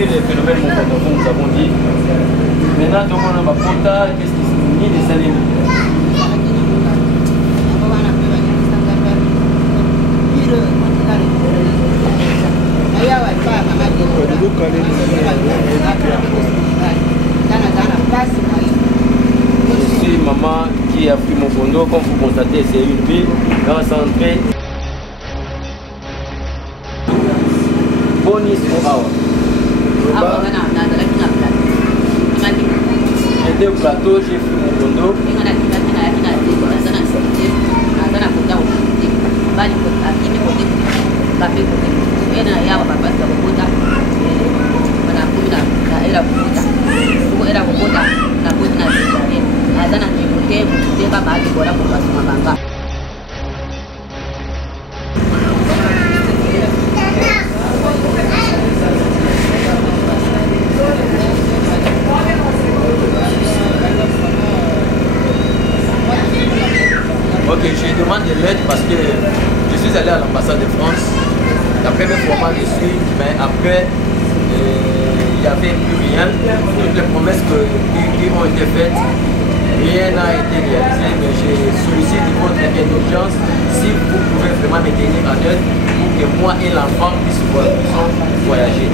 oui, les phénomènes comme nous avons dit. Maintenant, donc on a ma pota, qu'est-ce qui se dit des années? Je suis maman qui a pris mon condo, comme vous constatez, c'est une ville concentrée. Bonis au Awa. J'étais au plateau, j'ai pris mon condo. Ok, je demande de l'aide parce que je suis allé à l'ambassade de France. La première fois, je suis, mais après, il n'y avait plus rien. Toutes les promesses qui ont été faites, rien n'a été réalisé. Mais je sollicite votre indulgence si vous pouvez vraiment me tenir en aide pour que moi et l'enfant puissent voyager.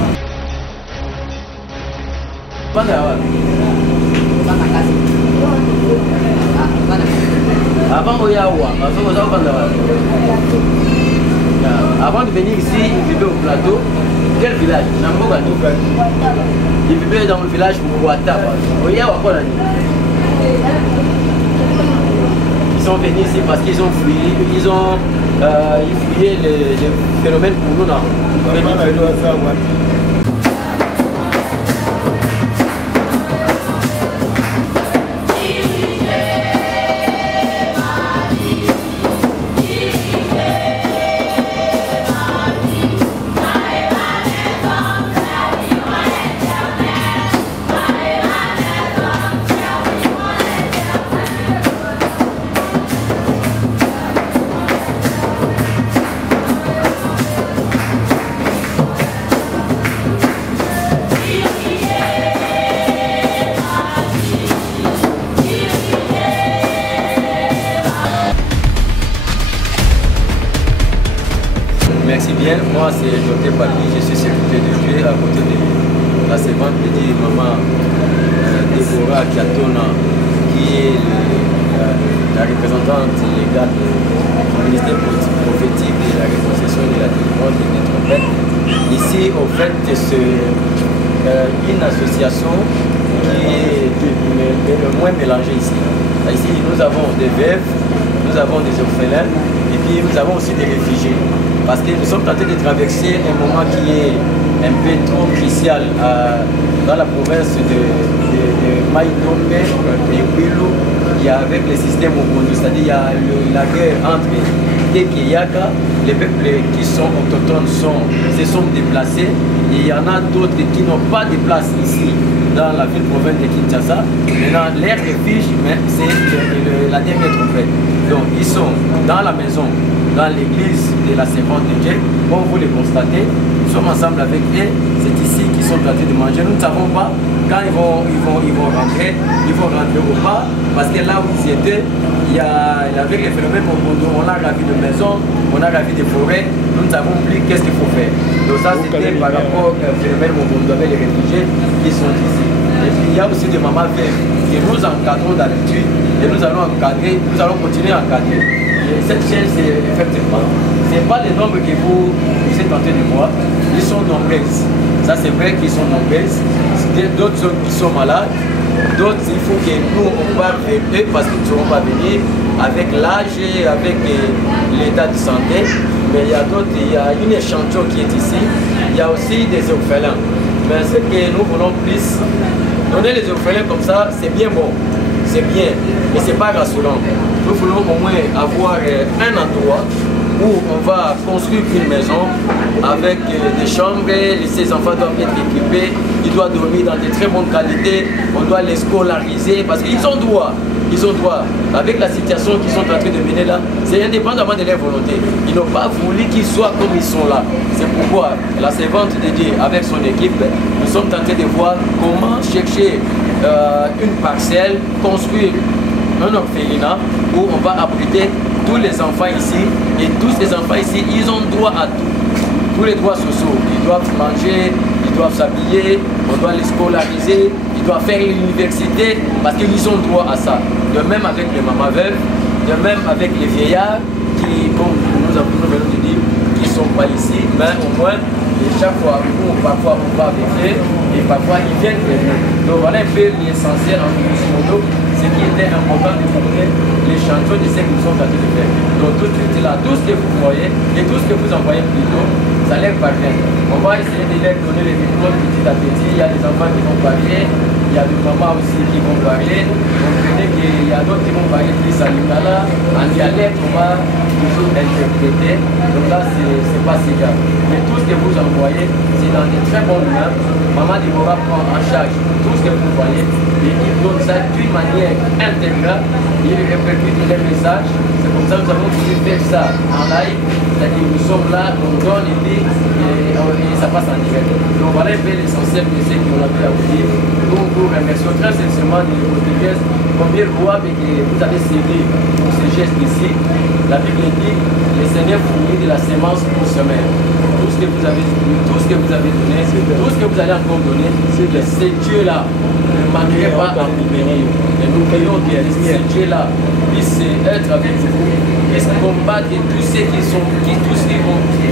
Avant de venir ici, il vivait au plateau. Quel village? Il vivait dans le village Mouata. Ils sont venus ici parce qu'ils ont fui, ils fuyaient les phénomènes pour nous. Merci bien, moi c'est Dr Papi, je suis secrétaire de Dieu à côté de la servante de maman Déborah Kiatona, qui est la représentante légale du ministère prophétique de la réconciliation de la délivrance des trompettes. Ici, au fait, c'est une association qui est le moins mélangée ici. Ici, nous avons des veuves, nous avons des orphelins et puis nous avons aussi des réfugiés. Parce que nous sommes tentés de traverser un moment qui est un peu trop crucial dans la province de Maïdombe et Ouilou. Il y a avec le système Okondo, c'est-à-dire il y a la guerre entre Teke et Yaka. Les peuples qui sont autochtones se sont déplacés et il y en a d'autres qui n'ont pas de place ici dans la ville-province de Kinshasa. Maintenant, les refuges, c'est la dernière trompette. Donc, ils sont dans la maison, dans l'église de la servante de Dieu, comme vous le constatez. Nous sommes ensemble avec eux, c'est ici qu'ils sont en train de manger. Nous ne savons pas quand ils vont rentrer ou pas, parce que là où ils étaient, il y avait les phénomènes on a ravi de maisons, on a ravi de forêts, nous ne savons plus qu'est-ce qu'il faut faire. Donc ça c'était par rapport au phénomène Mobondo avec les réfugiés qui sont ici. Et puis il y a aussi des mamans vertes que nous encadrons d'habitude et nous allons continuer à encadrer. Et cette chaîne, c'est effectivement, ce n'est pas les nombres que vous êtes tentés de voir, ils sont nombreuses. Ça c'est vrai qu'ils sont nombreuses. D'autres qui sont malades, d'autres il faut que nous on parle avec eux parce qu'ils ne sauront pas venir avec l'âge, avec l'état de santé. Mais il y a d'autres, il y a une échantillon qui est ici, il y a aussi des orphelins. Mais ce que nous voulons plus, donner les orphelins comme ça, c'est bien bon, c'est bien, mais c'est pas rassurant. Nous voulons au moins avoir un endroit où on va construire une maison avec des chambres, ces enfants doivent être équipés, ils doivent dormir dans de très bonnes qualités, on doit les scolariser parce qu'ils ont droit. ils ont droit. Avec la situation qu'ils sont en train de mener là, c'est indépendamment de leur volonté. Ils n'ont pas voulu qu'ils soient comme ils sont là. C'est pourquoi la servante de Dieu, avec son équipe, nous sommes tentés de voir comment chercher une parcelle, construire un orphelinat où on va abriter tous les enfants ici. Et tous les enfants ici, ils ont droit à tout. Tous les droits sociaux. Ils doivent manger, ils doivent s'habiller, on doit les scolariser, ils doivent faire l'université parce qu'ils ont droit à ça. De même avec les mamans veuves, de même avec les vieillards qui, comme nous venons de dire, qui ne sont pas ici, mais au moins, et chaque fois, parfois on va avec eux et parfois ils viennent vers nous. Donc voilà un peu l'essentiel en grosso, ce qui était important de montrer les chansons de ce que nous sommes en train de faire. Donc tout ce là, tout ce que vous voyez et tout ce que vous envoyez plutôt, ça leur parvient. On va essayer de leur donner les micros petit à petit. Il y a des enfants qui vont parler, il y a des mamans aussi qui vont parler. On connaît qu'il y a d'autres qui vont parler plus à l'Ingala. En dialecte, on va toujours interpréter. Donc là, c'est pas si grave. Mais tout ce que vous envoyez, c'est dans des très bons mains. Maman Deborah prend en charge tout ce que vous voyez et il donne ça d'une manière intégrale. Il répercute les messages. C'est comme ça que nous avons voulu faire ça en live. C'est-à-dire nous sommes là, on donne et puis et ça passe en direct. Donc voilà un peu l'essentiel de ce qu'on a pu à vous dire. Nous vous remercions très sincèrement de votre geste. Combien de fois que vous avez cédé pour ce geste ici. La Bible dit, le Seigneur fournit de la sémence pour semer. Tout ce que vous avez donné, tout ce que vous allez encore donner, c'est que ce Dieu-là ne manquerait pas à libérer. Et nous prions que ce Dieu-là puisse être avec vous, puisse combattre tous ceux qui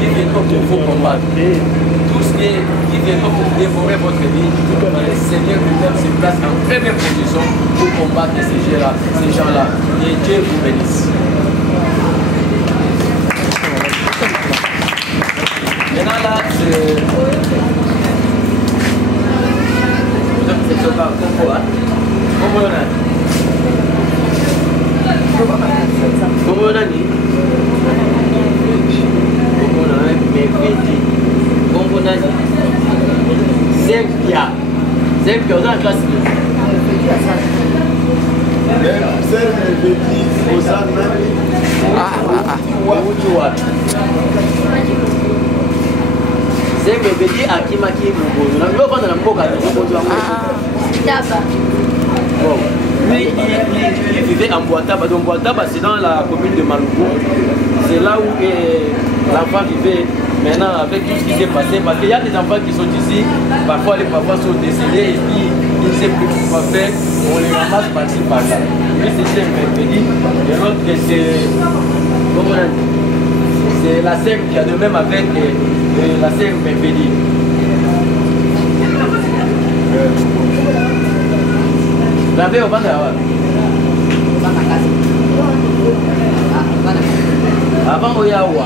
viendront pour vous combattre. Tous ceux qui viendront pour dévorer votre vie, le Seigneur lui-même se place en première position pour combattre ces gens-là. Et Dieu vous bénisse. Maintenant là, c'est pas Congo, hein? Congo là. Congo là ni. Congo là, mais vite. Congo là ni. Zembia, on a la classe. C'est que je dis à qui m'a qui vous la mot dans la boca bon, lui il vivait en Boitaba. Donc Boitaba c'est dans la commune de Maluku. C'est là où l'enfant vivait. Maintenant avec tout ce qui s'est passé, parce qu'il y a des enfants qui sont ici, parfois les parents sont décédés et puis ils ne savent plus quoi faire, on les ramasse par-ci par-là. Lui c'est un mercredi, et l'autre c'est la sœur qui a de même avec la sœur mercredi. La veille au Banda. Avant Oyawa,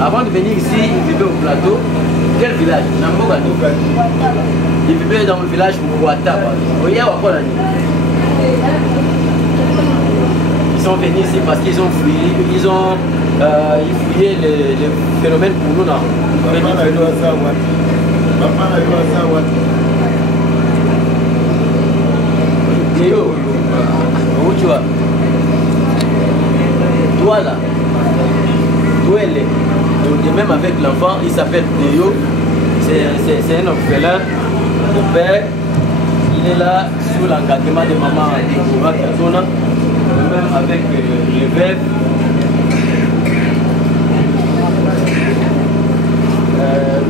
avant de venir ici, il vivait au plateau. Quel village? Il vivait dans le village Ouattaba. Oyawa, quoi l'année? Ils sont venus ici parce qu'ils ont fouillé, ils fouillaient les phénomènes pour nous. Où tu vas? Toi là, toi elle est. Donc même avec l'enfant, il s'appelle Théo. C'est un orphelin. Le père, il est là sous l'encadrement de maman Deborah Katona. Même avec les veuves.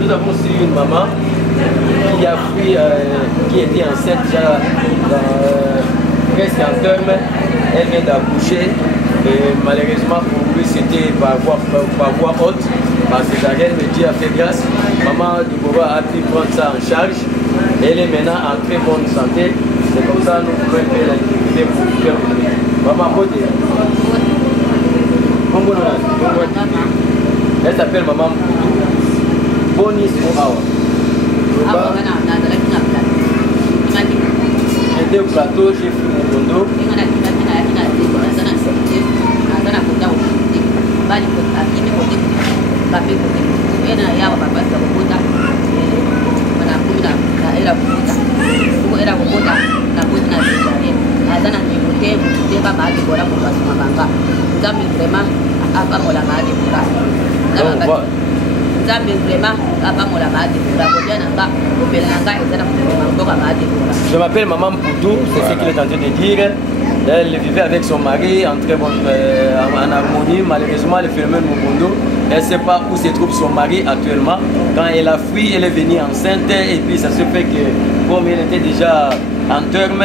Nous avons aussi une maman qui a fui, qui était enceinte déjà presque en terme. Elle vient d'accoucher. Et malheureusement pour lui c'était par voie haute, parce que Daniel me dit a fait grâce. Maman Deborah a pu prendre ça en charge. Elle est maintenant en très bonne santé. C'est comme ça nous pouvons faire l'activité pour faire venir. Maman Côté. Elle s'appelle Maman Bonis Mohawa. J'étais au plateau, j'ai fait mon condo. aboti na Jérusalem aza na ndeko te motu te kaka adekola moto asima banga nzambe vraiment apamolaka adekola nzambe vraiment apamolaka adekola kolia na nga kopela na nga eza na mboka adekola. Je m'appelle Maman Mpoutou, c'est ce qu'il est en train de dire. Elle vivait avec son mari en très bonne en harmonie. Malheureusement, le phénomène Mubundo, elle ne sait pas où se trouve son mari actuellement. Quand elle a fui, elle est venue enceinte et puis ça se fait que comme elle était déjà en terme,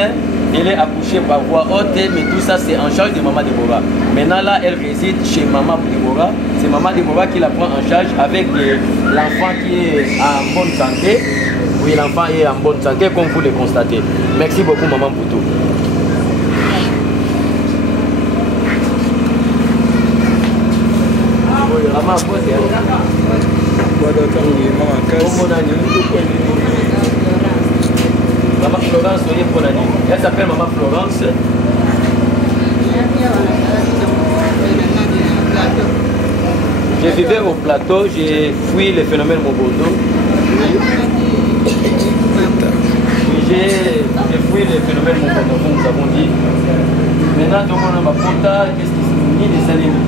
elle est accouchée par voie haute, mais tout ça c'est en charge de Maman Déborah. Maintenant là, elle réside chez Maman Déborah. C'est Maman Déborah qui la prend en charge avec l'enfant qui est en bonne santé. Oui, l'enfant est en bonne santé comme vous le constatez. Merci beaucoup Maman Mpoutou. Maman Florence, soyez pour l'année. Elle s'appelle Maman Florence. Je vivais au plateau, j'ai fui le phénomène Mobondo. J'ai fui le phénomène Mobondo, comme nous avons dit. Maintenant, tout le monde a ma ponta, qu'est-ce qui se dit des salines?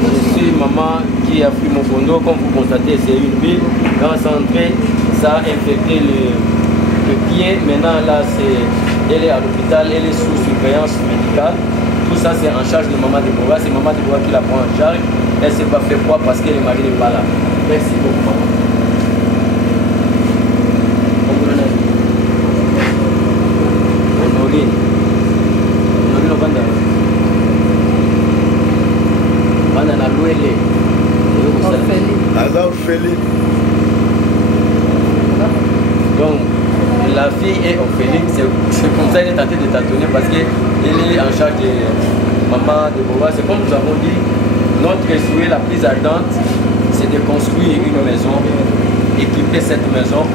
Je suis maman qui a pris mon condo. Comme vous constatez, c'est une ville. Quand c'est entré, ça a infecté le pied. Maintenant, là, elle est à l'hôpital, elle est sous surveillance médicale. Tout ça, c'est en charge de Maman Déborah. C'est Maman Déborah qui la prend en charge. Elle ne s'est pas fait quoi parce que le mari n'est pas là. Merci beaucoup, maman. Donc, la fille est orpheline, c'est comme ça qu'elle est tentée de tâtonner parce qu'elle est en charge de Maman Déborah. C'est comme nous avons dit, notre souhait la plus ardente, c'est de construire une maison, équiper cette maison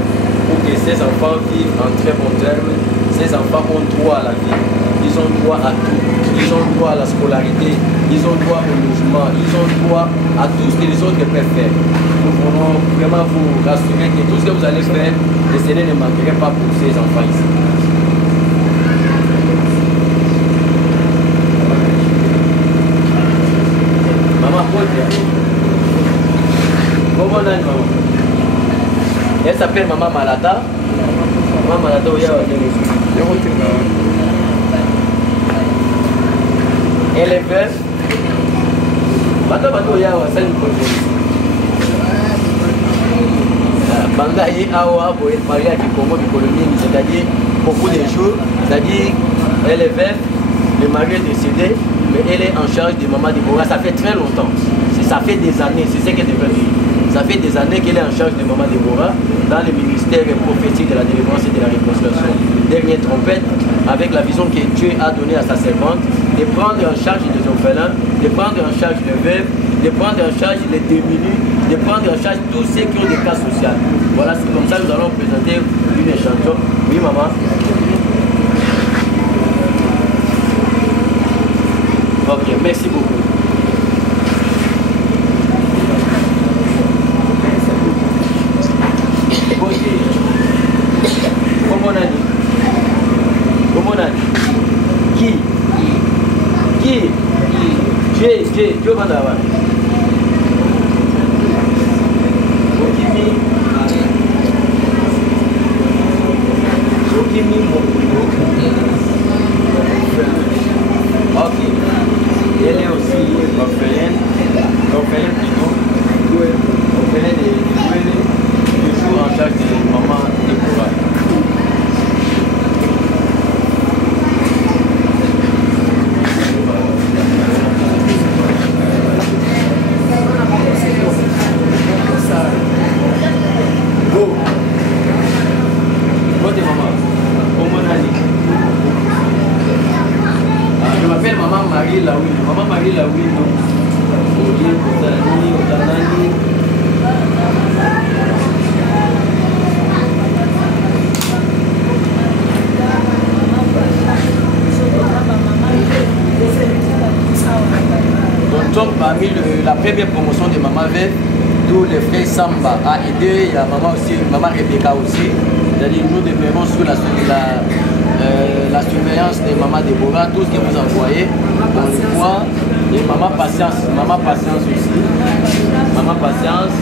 pour que ces enfants vivent en très bon terme. Ces enfants ont droit à la vie, ils ont droit à tout, ils ont droit à la scolarité, ils ont droit au logement, ils ont droit à tout ce que les autres peuvent faire. Nous voulons vraiment vous rassurer que tout ce que vous allez faire, le Seigneur ne manquerait pas pour ces enfants ici. Maman, comment on a une maman? Elle s'appelle Maman Malata. Maman Malata, où il y a elle est veuve. Maintenant, il y a Bangaye Awa, pour être mariée avec le Congo du colonie, c'est-à-dire beaucoup de jours, c'est-à-dire elle est veuve, le mari est décédé, mais elle est en charge de Maman Déborah. Ça fait très longtemps, ça fait des années, c'est ce qu'elle devrait dire. Ça fait des années qu'elle est en charge de Maman Déborah dans le ministère prophétique de la délivrance et de la réconciliation. Dernière trompette, avec la vision que Dieu a donnée à sa servante, de prendre en charge les orphelins, de prendre en charge les veuves, de prendre en charge les démunis, de prendre en charge tous ceux qui ont des cas sociaux. Voilà, c'est comme ça que nous allons présenter une chanson. Oui, maman. Ok, merci beaucoup. Dieu va d'avoir. Ok. Elle est aussi orpheline plutôt. Orpheline de toujours en charge de Maman Déborah. première promotion de Maman Veuve, d'où le frère Samba a aidé, il y a maman aussi, Maman Rebecca aussi. C'est-à-dire nous demeurons sur la surveillance de Maman Déborah, tout ce que vous envoyez, on le voit. Et Maman Patience aussi. Maman Patience,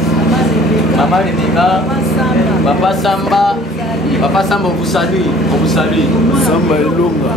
Maman Rebecca, Papa Samba, on vous salue, on vous salue. Samba et Longa.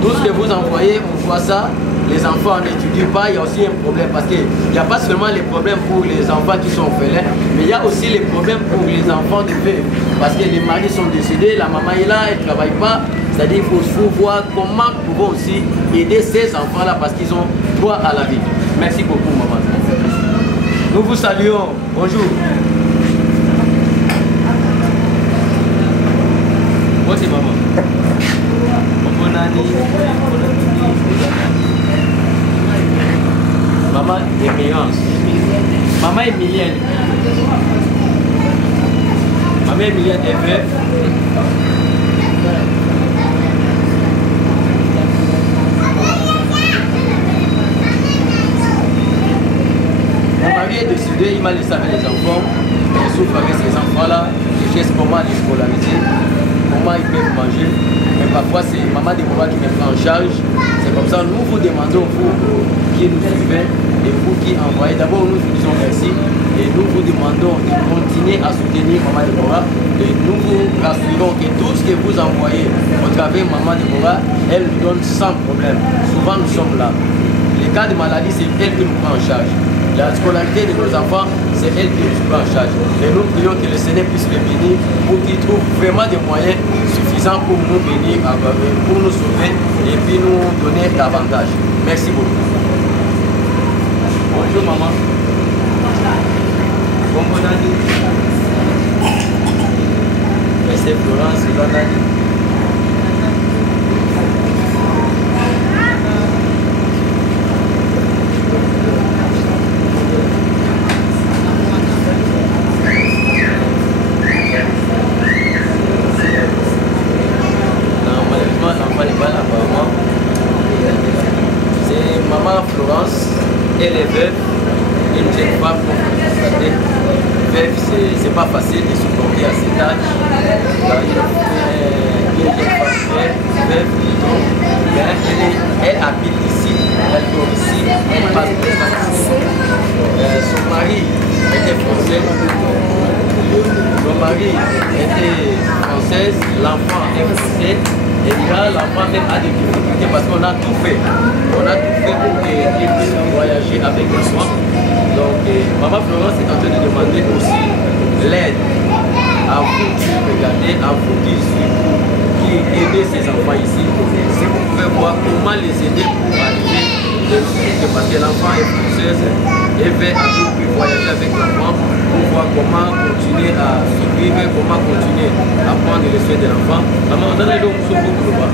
Tout ce que vous envoyez, on voit ça. Les enfants n'étudient pas, il y a aussi un problème parce qu'il n'y a pas seulement les problèmes pour les enfants qui sont orphelins, mais il y a aussi les problèmes pour les enfants de veuves. Parce que les maris sont décédés, la maman est là, elle ne travaille pas. C'est-à-dire qu'il faut voir comment nous pouvons aussi aider ces enfants-là parce qu'ils ont droit à la vie. Merci beaucoup, maman. Nous vous saluons. Bonjour. Moi, c'est maman. Maman Émérance. Maman Emilienne. Maman Emilienne est veuve. Mon mari est décidé, il m'a laissé avec les enfants. Je souffre avec ces enfants-là. Je cherche comment les scolariser, comment ils peuvent manger. Mais parfois, c'est Maman Déborah qui me prend en charge. C'est comme ça, nous vous demandons, vous qui nous suivez et vous qui envoyez. D'abord, nous vous disons merci et nous vous demandons de continuer à soutenir Maman Déborah. Et nous vous rassurons que tout ce que vous envoyez au travers Maman Déborah, elle nous donne sans problème. Souvent, nous sommes là. Les cas de maladie, c'est elle qui nous prend en charge. La scolarité de nos enfants, c'est elle qui nous prend en charge. Et nous prions que le Seigneur puisse les bénir pour qu'ils trouvent vraiment des moyens suffisants pour nous bénir, pour nous sauver et puis nous donner davantage. Merci beaucoup. Bonjour maman. Bonjour Nani. C'est Florence, c'est Nani. Elle est veuve, une jeune femme comme vous le constatez. Veuve, c'est pas facile de supporter à cet âge. Une jeune femme veuve, elle habite ici, elle dort ici, elle passe de temps ici. Son mari était français, son mari était française, l'enfant est français. Et là, l'enfant même a des difficultés parce qu'on a tout fait. On a tout fait pour qu'il puisse voyager avec l'enfant. Donc, Maman Florence est en train de demander aussi l'aide à vous qui regardez, à vous qui aidez ces enfants ici. Si vous pouvez voir comment les aider pour arriver parce que l'enfant est française et veut à tout prix voyager avec l'enfant pour voir comment continuer à survivre, comment continuer à prendre le soin de l'enfant. Maman, on a les deux beaucoup de bas.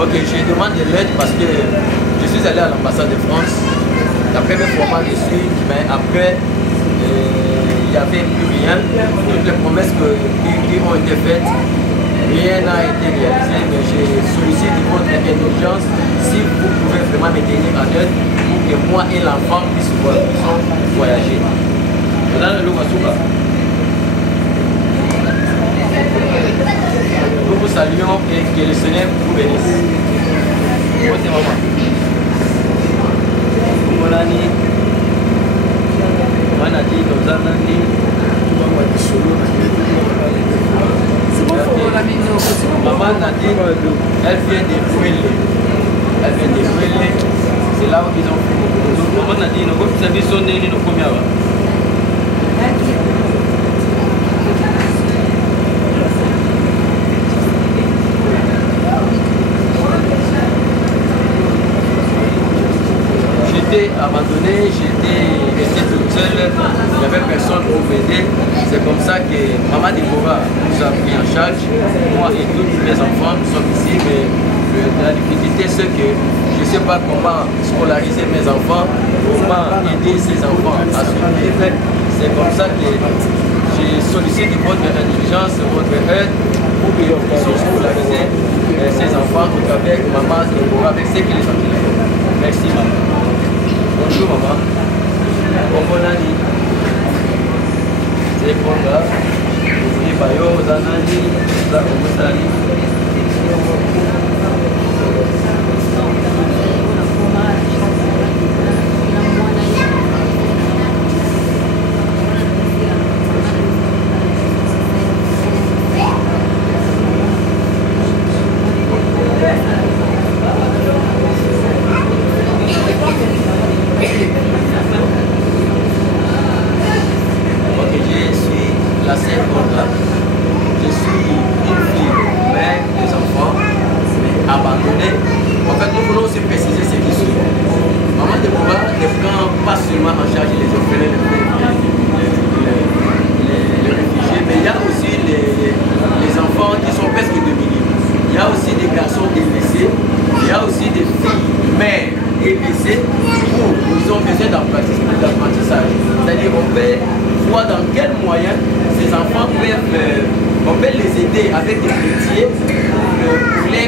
Ok, je demande de l'aide parce que je suis allé à l'ambassade de France. La première fois que je suis, mais après, il n'y avait plus rien. Toutes les promesses qui ont été faites, rien n'a été réalisé. Mais je sollicite votre indulgence si vous pouvez vraiment me tenir en aide pour que moi et l'enfant puissent voyager. Nous vous saluons et que le Seigneur vous bénisse. Côté maman. Kumolani. Manadi Nozanani. Maman Nadine, elle vient de brûler. Elle vient de brûler. C'est là où ils ont fait. Maman Nadine, vous avez sonné les premiers. J'étais abandonné, j'étais resté toute seule, il n'y avait personne pour m'aider. C'est comme ça que Maman Déborah nous a pris en charge. Moi et tous mes enfants, nous sommes ici, mais le la difficulté, c'est que je ne sais pas comment scolariser mes enfants, comment aider ces enfants à survivre. C'est comme ça que je sollicite votre intelligence, votre aide pour qu'ils puissent scolariser ces enfants au travers de maman et avec ce que les enfants font. Merci maman. Bonjour maman. Bonjour Nani. C'est bon là. Vous bayo Zanani. Zanani. Avec des métiers pour les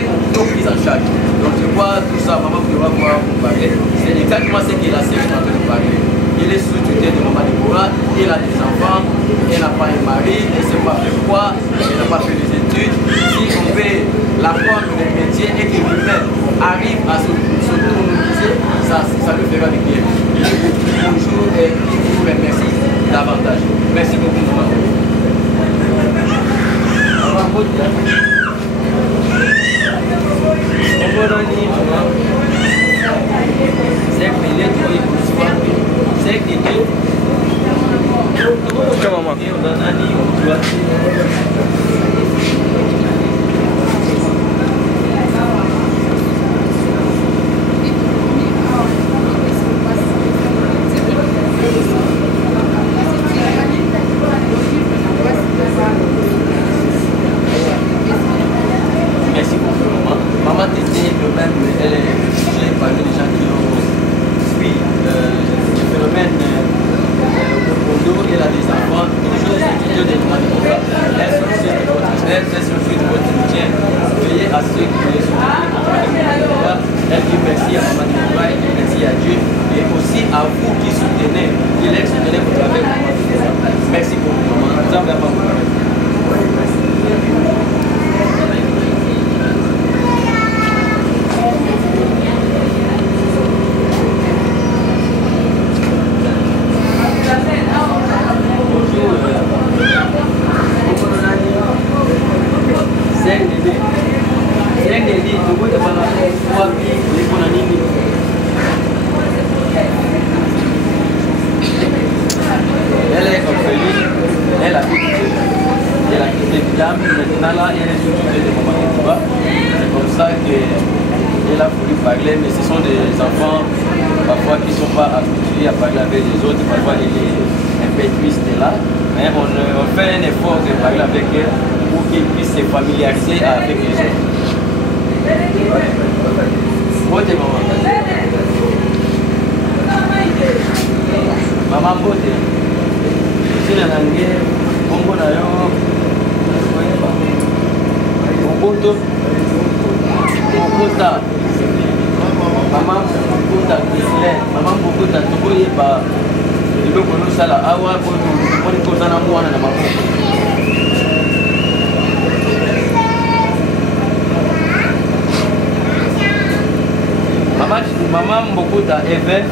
prises en charge. Donc je vois tout ça, maman vous devez voir vous parler. C'est exactement ce que la série est en train de parler. Il est sous-tutelle de maman Deborah, il a des enfants, elle n'a pas un mari, elle ne sait pas faire quoi, elle n'a pas fait des études. Si on veut l'apprendre des métiers et que lui-même arrive à s'autonomiser, ça le fera du bien. Bonjour et je vous remercie davantage. Merci beaucoup maman. Familiariser avec les autres. Bote maman. Maman bote. Sina nange bongo na yo. Bokoto. Bokota. Maman bokota kisle. Maman bokota tokoye ba. Ibo kono sala awa boto. Moni kozana mwana na maman. Maman Mbokota Eve,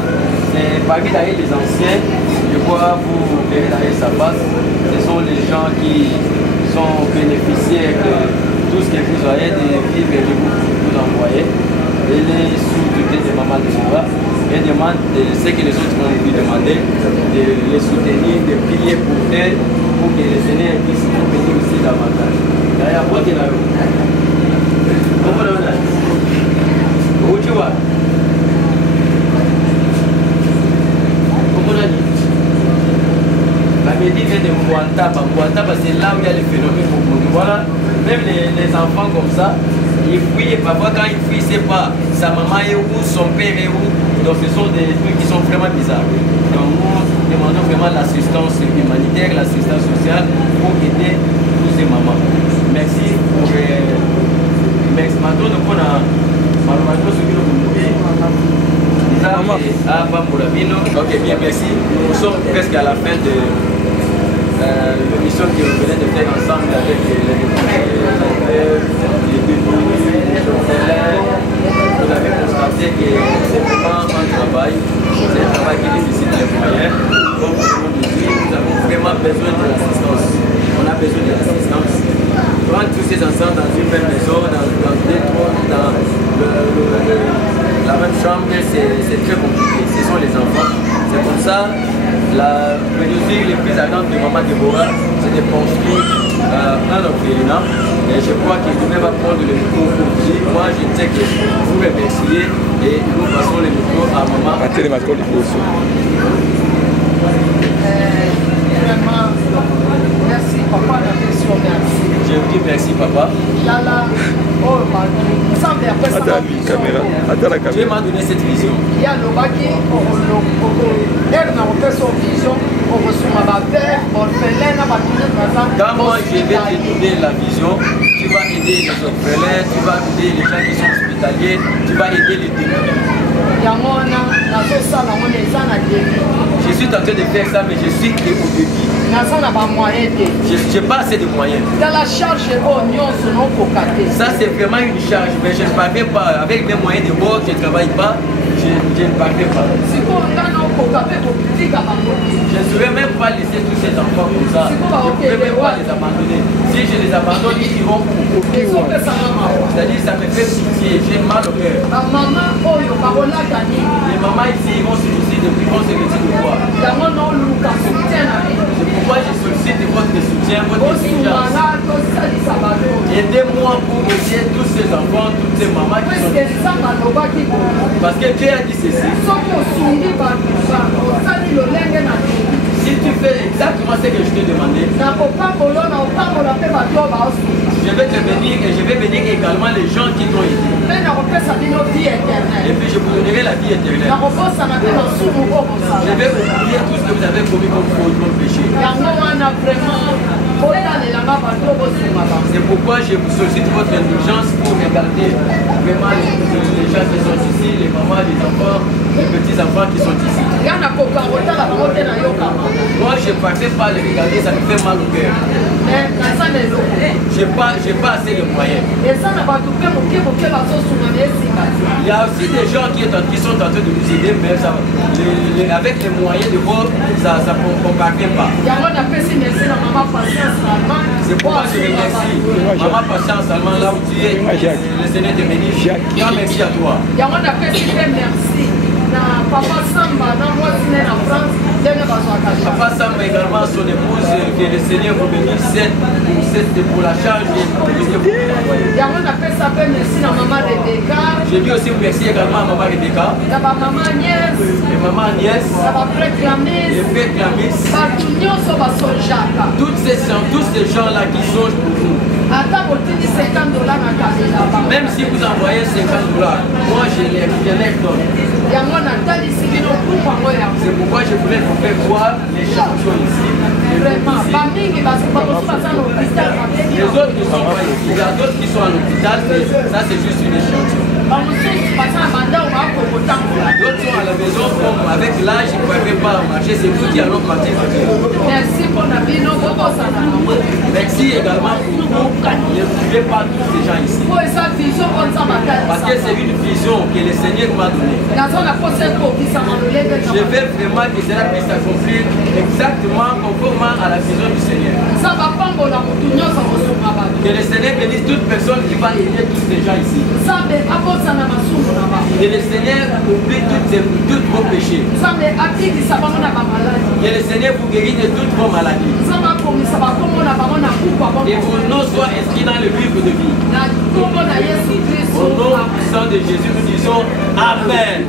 c'est parmi les anciens, je vois vous verrez derrière sa face, ce sont les gens qui sont bénéficiaires de tout ce que vous avez de vivre et de vous envoyer. Elle est sous tutelle de maman de Soura. Elle demande ce que les autres vont lui demander, de les soutenir, de prier pour elle, pour que les Seigneur puissent nous bénir aussi davantage. D'ailleurs, quoi qu'il a eu? Comment on a? Où tu vas? La médine vient de Mwantaba. Mwantaba, c'est là où il y a les phénomènes. Voilà, même les enfants comme ça, Il fuit et parfois quand il fuit, c'est pas sa maman est où, son père est où. Donc ce sont des trucs qui sont vraiment bizarres. Donc nous demandons vraiment l'assistance humanitaire, l'assistance sociale pour aider tous ces mamans. Merci pour merci. Maintenant, nous avons ok, bien, merci. Nous sommes presque à la fin de l'émission que vous venez de faire ensemble avec les vous avez constaté que c'est vraiment un travail, c'est un travail qui nécessite des moyens. Comme je vous dis, nous avons vraiment besoin de l'assistance. On a besoin de l'assistance. Prendre tous ces enfants dans une même maison, dans la même chambre, c'est très compliqué. Ce sont les enfants. C'est comme ça, la mesure les plus ardentes de Maman Déborah, c'est de construire un orphelinat. Et je crois qu'il va prendre le micro pour dire. Moi, je sais que vous remerciez et nous passons le micro à Maman. Vraiment, merci papa, la question, merci. Je vous dis merci papa. Oh, il semble après ça. Dieu m'a donné cette vision. Il y a le baki, elle n'a pas son vision. Quand moi je vais te donner la vision, tu vas aider les orphelins, tu vas aider les gens qui sont hospitaliers, tu vas aider les démunis. Je suis en train de faire ça, mais je suis au début. Je n'ai pas assez de moyens. Ça, c'est vraiment une charge, mais je ne parviens pas. Avec mes moyens de bord, je ne travaille pas. Je ne parviens pas. Je ne saurais même pas laisser tous ces enfants comme ça. Je ne peux même pas les abandonner. Si je les abandonne, ils iront où? C'est-à-dire, ça me fait pitié. J'ai mal au cœur. Les mamans ici, ils vont se suicider depuis qu'on se retire de quoi? C'est pourquoi je sollicite votre soutien, votre exigence. Aidez-moi pour aider tous ces enfants, toutes ces mamans qui sont ici. Parce que Dieu a dit ceci. Si tu fais exactement ce que je t'ai demandé, je vais te bénir et je vais bénir également les gens qui t'ont aidé. Et puis je vous donnerai la vie éternelle. Je vais oublier tout ce que vous avez commis comme faute, comme péché. C'est pourquoi je vous sollicite votre indulgence pour regarder vraiment les gens qui sont ici, les mamans, les enfants, les petits-enfants qui sont ici. Moi, je ne parviens pas à les regarder, ça me fait mal au cœur. Je n'ai pas assez de moyens. Il y a aussi des gens qui sont en train de nous aider, mais ça, avec les moyens de bord, ça ne parvient pas. C'est pourquoi je remercie Maman Patience Allemand, là où tu es, le Seigneur te bénisse. Grand merci à toi. Papa Samba également, son épouse, que le Seigneur vous bénisse pour la charge que vous envoyez. Je dis aussi merci également à Maman Rebecca, et Maman Agnès, et Frère Clamis, tous ces gens-là qui songent pour vous. Même si vous envoyez $50, moi je les donne. C'est pourquoi je voulais vous faire voir les champions ici. Les autres ne sont pas ici. Il y a d'autres qui sont à l'hôpital, mais ça c'est juste une échantillon. D'autres sont à la maison, comme avec l'âge, ils ne peuvent pas marcher, c'est vous qui allons partir. Merci également pour vous. Ne trouvez pas tous ces gens ici. Parce que c'est une vision que le Seigneur m'a donnée. Je veux vraiment que cela puisse s'accomplir exactement conformément à la vision du Seigneur. Que le Seigneur bénisse toute personne qui va aider tous ces gens ici. Que le Seigneur oublie tous vos péchés. Que le Seigneur vous guérisse de toutes vos maladies. Et vos noms soient inscrits dans le livre de vie. Au nom puissant de Jésus, nous disons Amen.